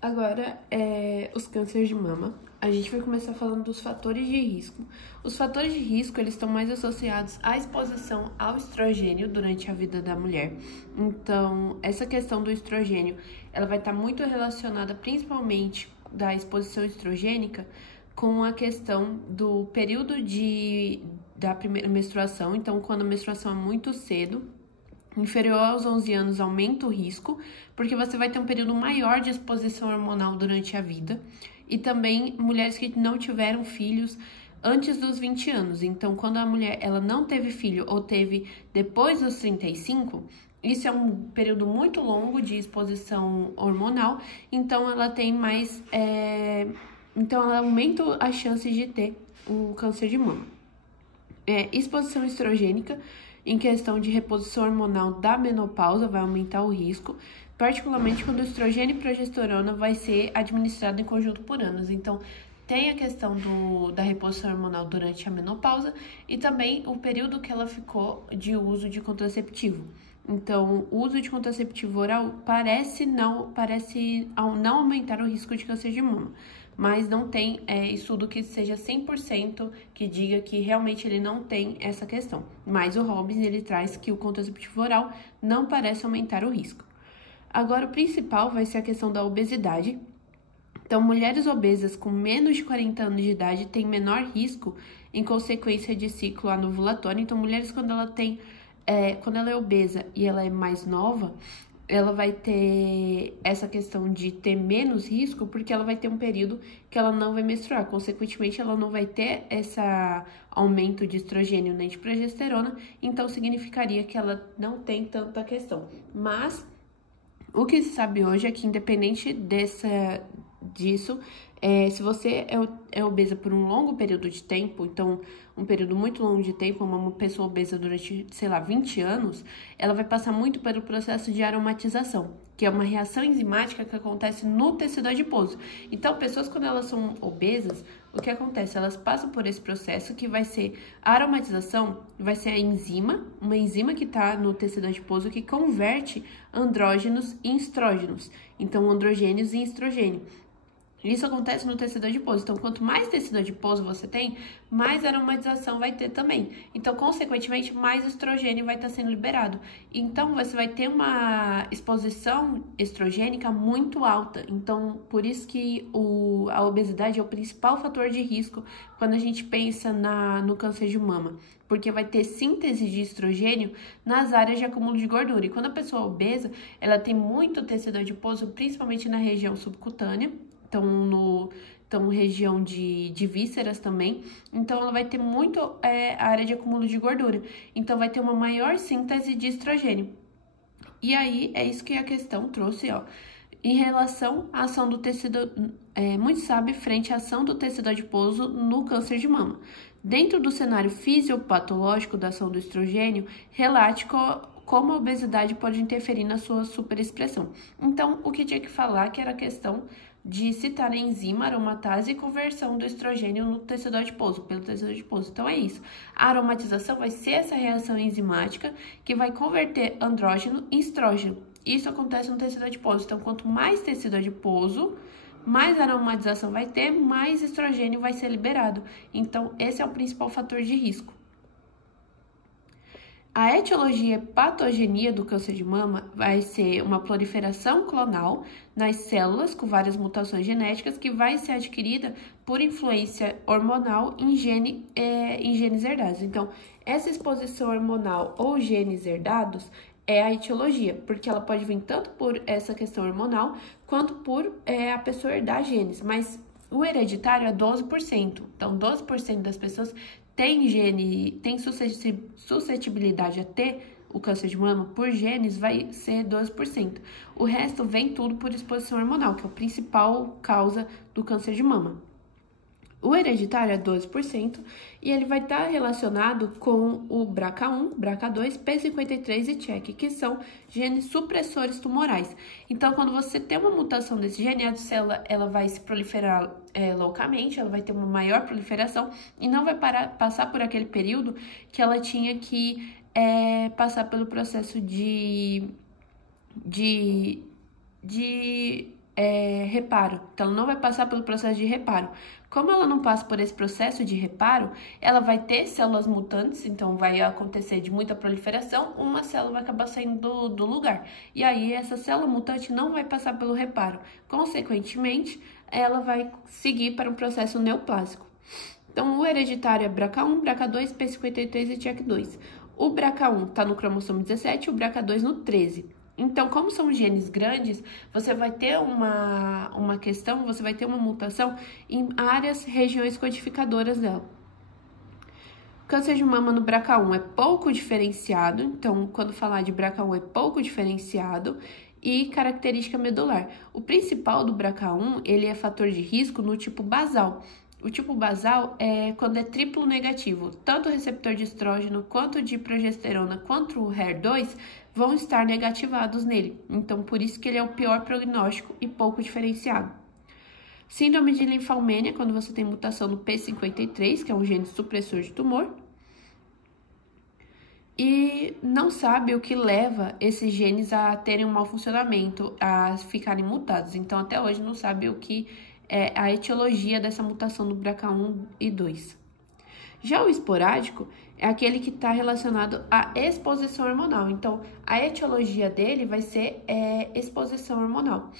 Agora, os cânceres de mama. A gente vai começar falando dos fatores de risco. Os fatores de risco, eles estão mais associados à exposição ao estrogênio durante a vida da mulher. Então, essa questão do estrogênio, ela vai estar muito relacionada principalmente da exposição estrogênica com a questão do período da primeira menstruação. Então, quando a menstruação é muito cedo, inferior aos 11 anos, aumenta o risco, porque você vai ter um período maior de exposição hormonal durante a vida. E também mulheres que não tiveram filhos antes dos 20 anos. Então, quando a mulher ela não teve filho ou teve depois dos 35, isso é um período muito longo de exposição hormonal, então ela tem mais... Então, ela aumenta as chances de ter o câncer de mama. Exposição estrogênica, em questão de reposição hormonal da menopausa, vai aumentar o risco, particularmente quando o estrogênio e progesterona vai ser administrado em conjunto por anos. Então, tem a questão da reposição hormonal durante a menopausa e também o período que ela ficou de uso de contraceptivo. Então, o uso de contraceptivo oral parece não aumentar o risco de câncer de mama, mas não tem estudo que seja 100% que diga que realmente ele não tem essa questão. Mas o Robbins, ele traz que o contraceptivo oral não parece aumentar o risco. Agora, o principal vai ser a questão da obesidade. Então, mulheres obesas com menos de 40 anos de idade têm menor risco em consequência de ciclo anovulatório. Então, mulheres quando ela é obesa e ela é mais nova, ela vai ter essa questão de ter menos risco, porque ela vai ter um período que ela não vai menstruar. Consequentemente, ela não vai ter esse aumento de estrogênio nem de progesterona, então significaria que ela não tem tanta questão. Mas o que se sabe hoje é que, independente disso, se você é obesa por um longo período de tempo, então um período muito longo de tempo, uma pessoa obesa durante, 20 anos, ela vai passar muito pelo processo de aromatização, que é uma reação enzimática que acontece no tecido adiposo. Então, pessoas quando elas são obesas, o que acontece? Elas passam por esse processo que vai ser a aromatização, vai ser uma enzima que está no tecido adiposo que converte andrógenos em estrógenos, então androgênios em estrogênio. Isso acontece no tecido adiposo. Então, quanto mais tecido adiposo você tem, mais aromatização vai ter também. Então, consequentemente, mais estrogênio vai estar sendo liberado. Então, você vai ter uma exposição estrogênica muito alta. Então, por isso que a obesidade é o principal fator de risco quando a gente pensa no câncer de mama. Porque vai ter síntese de estrogênio nas áreas de acúmulo de gordura. E quando a pessoa é obesa, ela tem muito tecido adiposo, principalmente na região subcutânea. Então, região de vísceras também. Então, ela vai ter muito a área de acúmulo de gordura. Então, vai ter uma maior síntese de estrogênio. E aí, é isso que a questão trouxe, ó. Em relação à ação do tecido, muito sabe, frente à ação do tecido adiposo no câncer de mama. Dentro do cenário fisiopatológico da ação do estrogênio, relate como a obesidade pode interferir na sua superexpressão. Então, o que tinha que falar que era a questão de citar a enzima aromatase e conversão do estrogênio no tecido adiposo, pelo tecido adiposo. Então, é isso. A aromatização vai ser essa reação enzimática que vai converter andrógeno em estrógeno. Isso acontece no tecido adiposo. Então, quanto mais tecido adiposo, mais aromatização vai ter, mais estrogênio vai ser liberado. Então, esse é o principal fator de risco. A etiologia e patogenia do câncer de mama vai ser uma proliferação clonal nas células com várias mutações genéticas que vai ser adquirida por influência hormonal em genes herdados. Então, essa exposição hormonal ou genes herdados é a etiologia, porque ela pode vir tanto por essa questão hormonal quanto por a pessoa herdar genes, mas o hereditário é 12%. Então, 12% das pessoas tem suscetibilidade a ter o câncer de mama por genes, vai ser 12%. O resto vem tudo por exposição hormonal, que é a principal causa do câncer de mama. O hereditário é 12% e ele vai estar relacionado com o BRCA1, BRCA2, P53 e TCK, que são genes supressores tumorais. Então, quando você tem uma mutação desse gene, a célula ela vai se proliferar loucamente, ela vai ter uma maior proliferação e não vai passar por aquele período que ela tinha que passar pelo processo de reparo. Então, ela não vai passar pelo processo de reparo. Como ela não passa por esse processo de reparo, ela vai ter células mutantes, então vai acontecer de muita proliferação, uma célula vai acabar saindo do lugar. E aí, essa célula mutante não vai passar pelo reparo. Consequentemente, ela vai seguir para um processo neoplásico. Então, o hereditário é BRCA1, BRCA2, P53 e TEAC2. O BRCA1 está no cromossomo 17 e o BRCA2 no 13. Então, como são genes grandes, você vai ter você vai ter uma mutação em áreas, regiões codificadoras dela. O câncer de mama no BRCA1 é pouco diferenciado, então, quando falar de BRCA1 é pouco diferenciado, e característica medular. O principal do BRCA1, ele é fator de risco no tipo basal. O tipo basal é quando é triplo negativo. Tanto o receptor de estrógeno, quanto de progesterona, quanto o HER2 vão estar negativados nele. Então, por isso que ele é o pior prognóstico e pouco diferenciado. Síndrome de linfomania, quando você tem mutação no P53, que é um gene supressor de tumor. E não sabe o que leva esses genes a terem um mau funcionamento, a ficarem mutados. Então, até hoje não sabe o que é a etiologia dessa mutação do BRCA1 e 2. Já o esporádico é aquele que está relacionado à exposição hormonal. Então, a etiologia dele vai ser exposição hormonal.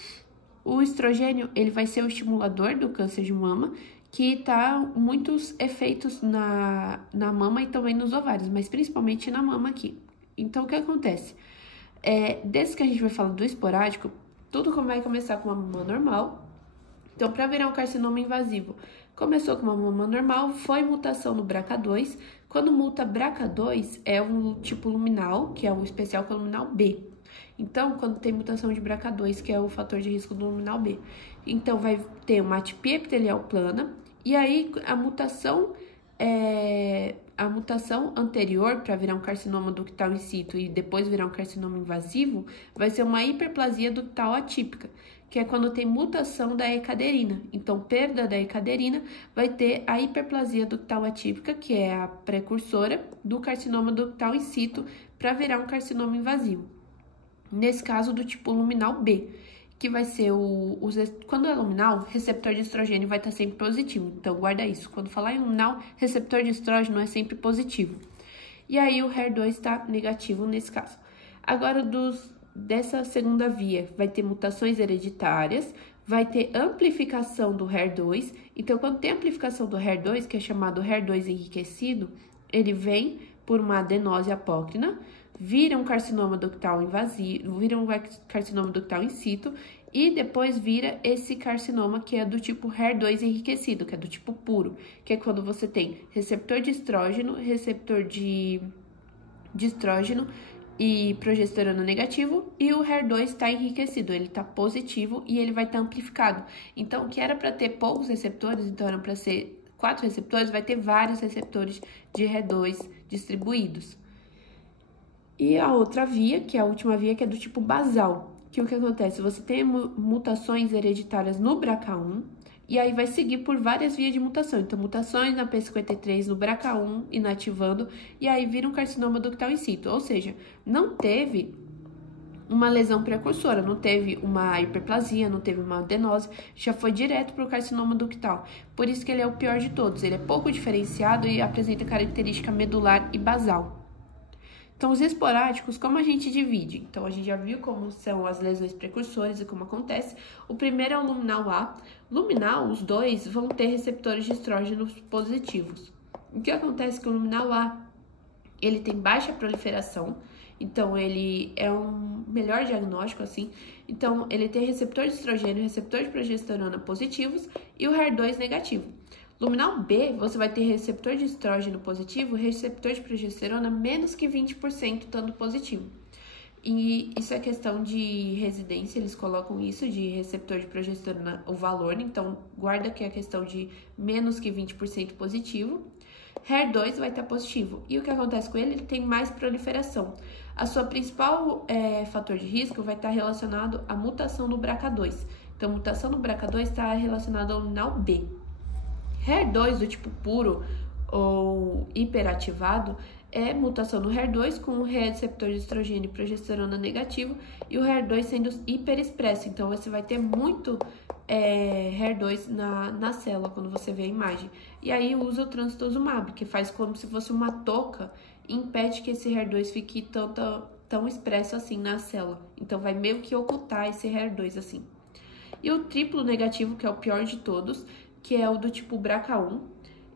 O estrogênio, ele vai ser o estimulador do câncer de mama, que tá muitos efeitos na mama e também nos ovários, mas principalmente na mama aqui. Então, o que acontece? Desde que a gente vai falar do esporádico, tudo vai começar com uma mama normal. Então, para virar um carcinoma invasivo, começou com uma mama normal, foi mutação no BRCA2. Quando muta BRCA2, é um tipo luminal, que é o especial com luminal B. Então, quando tem mutação de BRCA2, que é o fator de risco do luminal B. Então, vai ter uma atipia epitelial plana, e aí a mutação anterior para virar um carcinoma ductal in situ e depois virar um carcinoma invasivo, vai ser uma hiperplasia ductal atípica, que é quando tem mutação da ecaderina. Então, perda da ecaderina, vai ter a hiperplasia ductal atípica, que é a precursora do carcinoma ductal in situ, para virar um carcinoma invasivo. Nesse caso, do tipo luminal B, que vai ser quando é luminal, receptor de estrogênio vai estar sempre positivo. Então, guarda isso. Quando falar em luminal, receptor de estrógeno é sempre positivo. E aí, o HER2 está negativo nesse caso. Agora, dessa segunda via, vai ter mutações hereditárias, vai ter amplificação do HER2. Então, quando tem amplificação do HER2, que é chamado HER2 enriquecido, ele vem por uma adenose apócrina, vira um carcinoma ductal invasivo, vira um carcinoma ductal in situ e depois vira esse carcinoma que é do tipo HER2 enriquecido, que é do tipo puro, que é quando você tem receptor de estrógeno, receptor de estrógeno e progesterona negativo, e o HER2 está enriquecido, ele está positivo e ele vai estar amplificado. Então, o que era para ter poucos receptores, então era para ser 4 receptores, vai ter vários receptores de HER2 distribuídos. E a outra via, que é a última via, que é do tipo basal, que o que acontece? Você tem mutações hereditárias no BRCA1, e aí vai seguir por várias vias de mutação. Então, mutações na P53 no BRCA1, inativando, e aí vira um carcinoma ductal in situ. Ou seja, não teve uma lesão precursora, não teve uma hiperplasia, não teve uma adenose, já foi direto para o carcinoma ductal. Por isso que ele é o pior de todos. Ele é pouco diferenciado e apresenta característica medular e basal. Então, os esporádicos, como a gente divide? Então, a gente já viu como são as lesões precursoras e como acontece. O primeiro é o luminal A. Luminal, os dois vão ter receptores de estrógenos positivos. O que acontece com o luminal A? Ele tem baixa proliferação, então ele é um melhor diagnóstico, assim. Então, ele tem receptor de estrogênio e receptor de progesterona positivos e o HER2 negativo. Luminal B, você vai ter receptor de estrógeno positivo e receptor de progesterona menos que 20% estando positivo. E isso é questão de residência, eles colocam isso de receptor de progesterona, o valor, então guarda que é a questão de menos que 20% positivo. HER2 vai estar positivo. E o que acontece com ele? Ele tem mais proliferação. A sua principal fator de risco vai estar relacionado à mutação no BRCA2. Então, mutação no BRCA2 está relacionada ao luminal B. HER2 do tipo puro ou hiperativado é mutação no HER2 com o receptor de estrogênio e progesterona negativo e o HER2 sendo hiperexpresso. Então, você vai ter muito HER2 na célula quando você vê a imagem. E aí usa o trastuzumab, que faz como se fosse uma touca e impede que esse HER2 fique tão expresso assim na célula. Então, vai meio que ocultar esse HER2 assim. E o triplo negativo, que é o pior de todos, que é o do tipo BRCA1,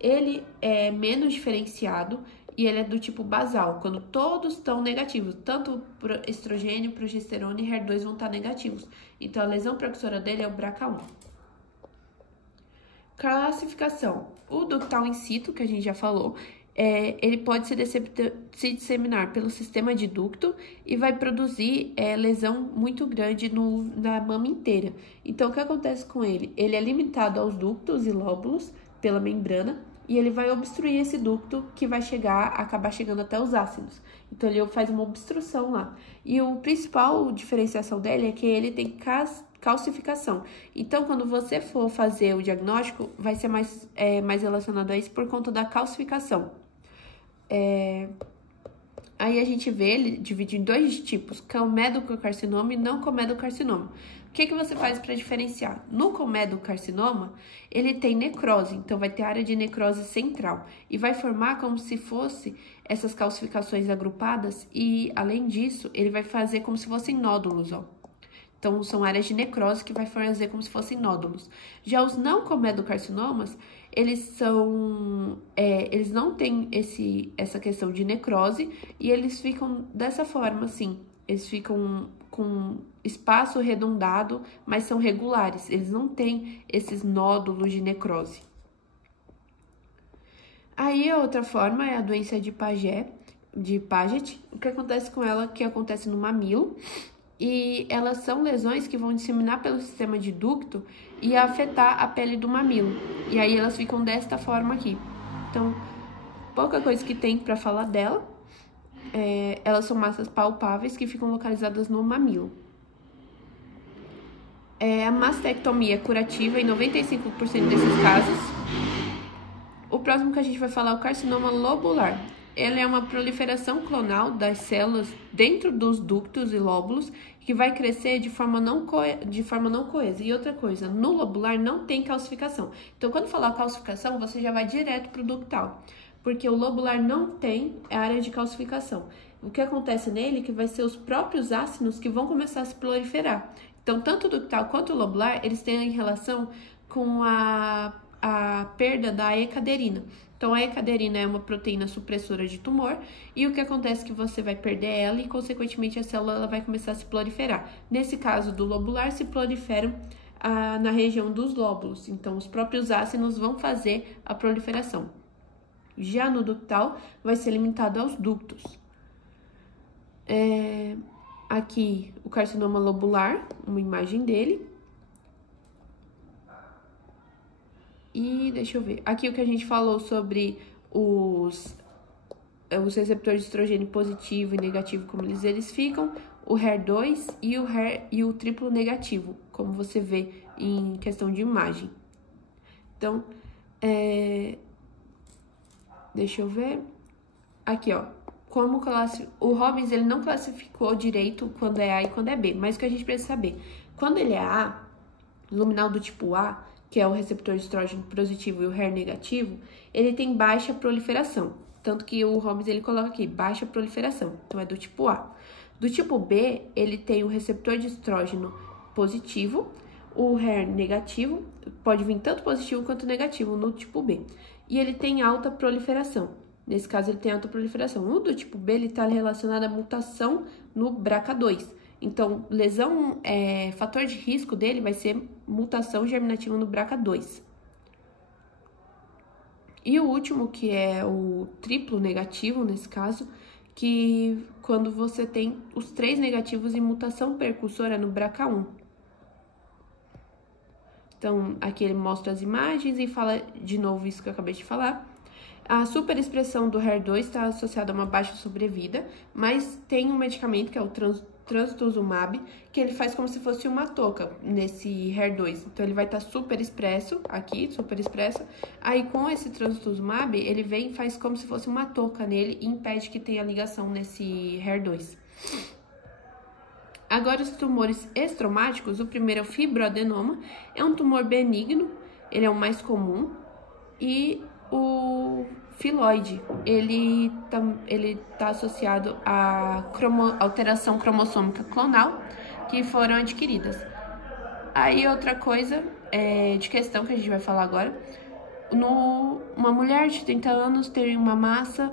ele é menos diferenciado e ele é do tipo basal, quando todos estão negativos, tanto estrogênio, progesterona e HER2 vão estar negativos. Então, a lesão precursora dele é o BRCA1. Classificação. O ductal in situ, que a gente já falou, ele pode se disseminar pelo sistema de ducto e vai produzir lesão muito grande na mama inteira. Então, o que acontece com ele? Ele é limitado aos ductos e lóbulos pela membrana, e ele vai obstruir esse ducto que vai acabar chegando até os ácidos. Então, ele faz uma obstrução lá. E a principal diferenciação dele é que ele tem calcificação. Então, quando você for fazer o diagnóstico, vai ser mais relacionado a isso por conta da calcificação. Aí a gente vê ele dividido em dois tipos, comedocarcinoma e não comedocarcinoma. O que você faz para diferenciar? No comedocarcinoma, ele tem necrose, então vai ter área de necrose central e vai formar como se fosse essas calcificações agrupadas e, além disso, ele vai fazer como se fossem nódulos, ó. Então, são áreas de necrose que vai fazer como se fossem nódulos. Já os não comedocarcinomas, eles não têm essa questão de necrose e eles ficam dessa forma, assim. Eles ficam com espaço arredondado, mas são regulares. Eles não têm esses nódulos de necrose. Aí, a outra forma é a doença de Paget. O que acontece com ela, que acontece no mamilo. E elas são lesões que vão disseminar pelo sistema de ducto e afetar a pele do mamilo. E aí elas ficam desta forma aqui. Então, pouca coisa que tem para falar dela. Elas são massas palpáveis que ficam localizadas no mamilo. A mastectomia é curativa em 95% desses casos. O próximo que a gente vai falar é o carcinoma lobular. Ele é uma proliferação clonal das células dentro dos ductos e lóbulos que vai crescer de forma não coesa. E outra coisa, no lobular não tem calcificação. Então, quando falar calcificação, você já vai direto para o ductal, porque o lobular não tem área de calcificação. O que acontece nele é que vai ser os próprios ácidos que vão começar a se proliferar. Então, tanto o ductal quanto o lobular, eles têm relação com a perda da E-caderina. Então, a E-caderina é uma proteína supressora de tumor e o que acontece é que você vai perder ela e, consequentemente, a célula ela vai começar a se proliferar. Nesse caso do lobular, se proliferam na região dos lóbulos. Então, os próprios ácidos vão fazer a proliferação. Já no ductal, vai ser limitado aos ductos. Aqui, o carcinoma lobular, uma imagem dele. E deixa eu ver. Aqui o que a gente falou sobre os receptores de estrogênio positivo e negativo, como eles ficam, o HER2 e o triplo negativo, como você vê em questão de imagem. Então, deixa eu ver. Aqui, ó. O Robbins, ele não classificou direito quando é A e quando é B, mas o que a gente precisa saber? Quando ele é A, luminal do tipo A, que é o receptor de estrógeno positivo e o HER negativo, ele tem baixa proliferação. Tanto que o Robbins, ele coloca aqui, baixa proliferação. Então, é do tipo A. Do tipo B, ele tem o receptor de estrógeno positivo, o HER negativo, pode vir tanto positivo quanto negativo no tipo B. E ele tem alta proliferação. Nesse caso, ele tem alta proliferação. O do tipo B, ele está relacionado à mutação no BRCA2. Então, fator de risco dele vai ser mutação germinativa no BRCA2. E o último, que é o triplo negativo, nesse caso, que quando você tem os 3 negativos e mutação percussora no BRCA1. Então, aqui ele mostra as imagens e fala de novo isso que eu acabei de falar. A superexpressão do HER2 está associada a uma baixa sobrevida, mas tem um medicamento que é o trastuzumab, que ele faz como se fosse uma touca nesse HER2. Então, ele vai estar super expresso aqui, super expresso. Aí, com esse trastuzumab, ele vem e faz como se fosse uma touca nele e impede que tenha ligação nesse HER2. Agora, os tumores estromáticos, o primeiro é o fibroadenoma, é um tumor benigno, ele é o mais comum, e o filoide, ele tá associado à alteração cromossômica clonal que foram adquiridas. Aí, outra coisa de questão que a gente vai falar agora, uma mulher de 30 anos tem uma massa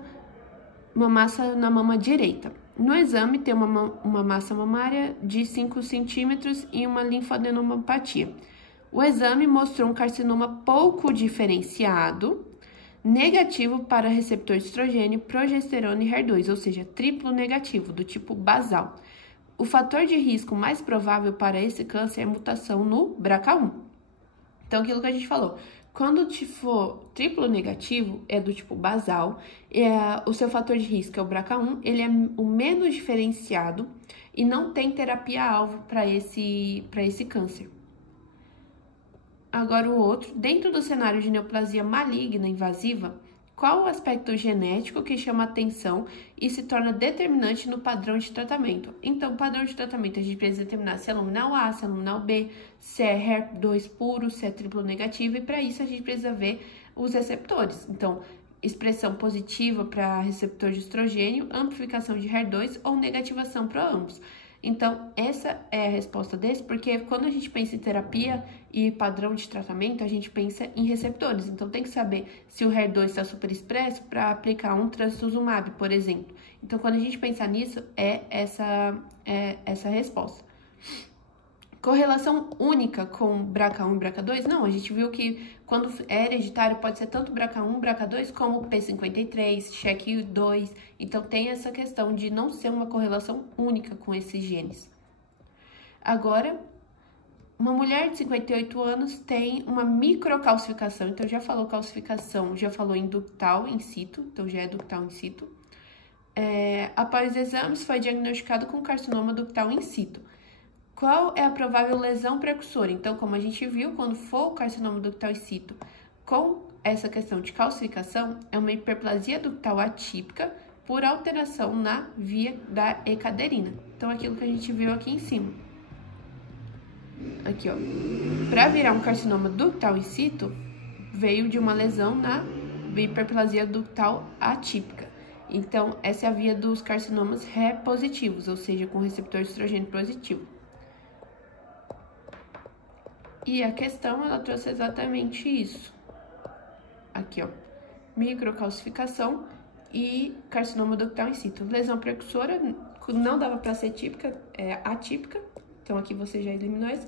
na mama direita. No exame, tem uma massa mamária de 5 centímetros e uma linfadenopatia. O exame mostrou um carcinoma pouco diferenciado, negativo para receptor de estrogênio, progesterona e HER2, ou seja, triplo negativo, do tipo basal. O fator de risco mais provável para esse câncer é a mutação no BRCA1. Então, aquilo que a gente falou, quando for triplo negativo, é do tipo basal, o seu fator de risco é o BRCA1, ele é o menos diferenciado e não tem terapia-alvo para esse câncer. Agora o outro, dentro do cenário de neoplasia maligna invasiva, qual o aspecto genético que chama atenção e se torna determinante no padrão de tratamento? Então, o padrão de tratamento a gente precisa determinar se é luminal A, se é luminal B, se é HER2 puro, se é triplo negativo, e para isso a gente precisa ver os receptores. Então, expressão positiva para receptor de estrogênio, amplificação de HER2 ou negativação para ambos. Então, essa é a resposta desse, porque quando a gente pensa em terapia e padrão de tratamento, a gente pensa em receptores. Então, tem que saber se o HER2 está super expresso para aplicar um trastuzumab, por exemplo. Então, quando a gente pensa nisso, essa a resposta. Correlação única com BRCA1 e BRCA2? Não, a gente viu que quando é hereditário pode ser tanto BRCA1, BRCA2 como P53, SHEQ2. Então tem essa questão de não ser uma correlação única com esses genes. Agora, uma mulher de 58 anos tem uma microcalcificação. Então já falou calcificação, já falou em ductal in situ, então já é ductal in situ. Após exames foi diagnosticado com carcinoma ductal in situ. Qual é a provável lesão precursora? Então, como a gente viu, quando for o carcinoma ductal in situ com essa questão de calcificação, é uma hiperplasia ductal atípica por alteração na via da ecaderina. Então, aquilo que a gente viu aqui em cima. Aqui, ó. Para virar um carcinoma ductal in situ, veio de uma lesão na hiperplasia ductal atípica. Então, essa é a via dos carcinomas repositivos, ou seja, com receptor de estrogênio positivo. E a questão, ela trouxe exatamente isso. Aqui, ó. Microcalcificação e carcinoma ductal in situ. Lesão precursora, não dava para ser típica, é atípica. Então, aqui você já eliminou isso.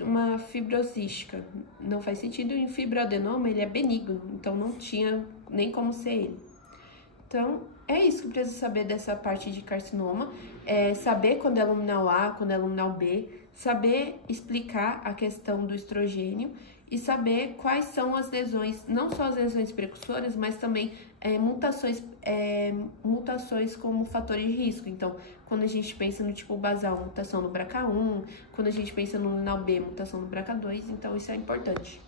Uma fibrosística, não faz sentido. E o fibroadenoma, ele é benigno, então não tinha nem como ser ele. Então, é isso que precisa saber dessa parte de carcinoma. Saber quando é luminal A, quando é luminal B. Saber explicar a questão do estrogênio e saber quais são as lesões, não só as lesões precursoras, mas também mutações como fatores de risco. Então, quando a gente pensa no tipo basal, mutação no BRCA1, quando a gente pensa no luminal B, mutação no BRCA2, então isso é importante.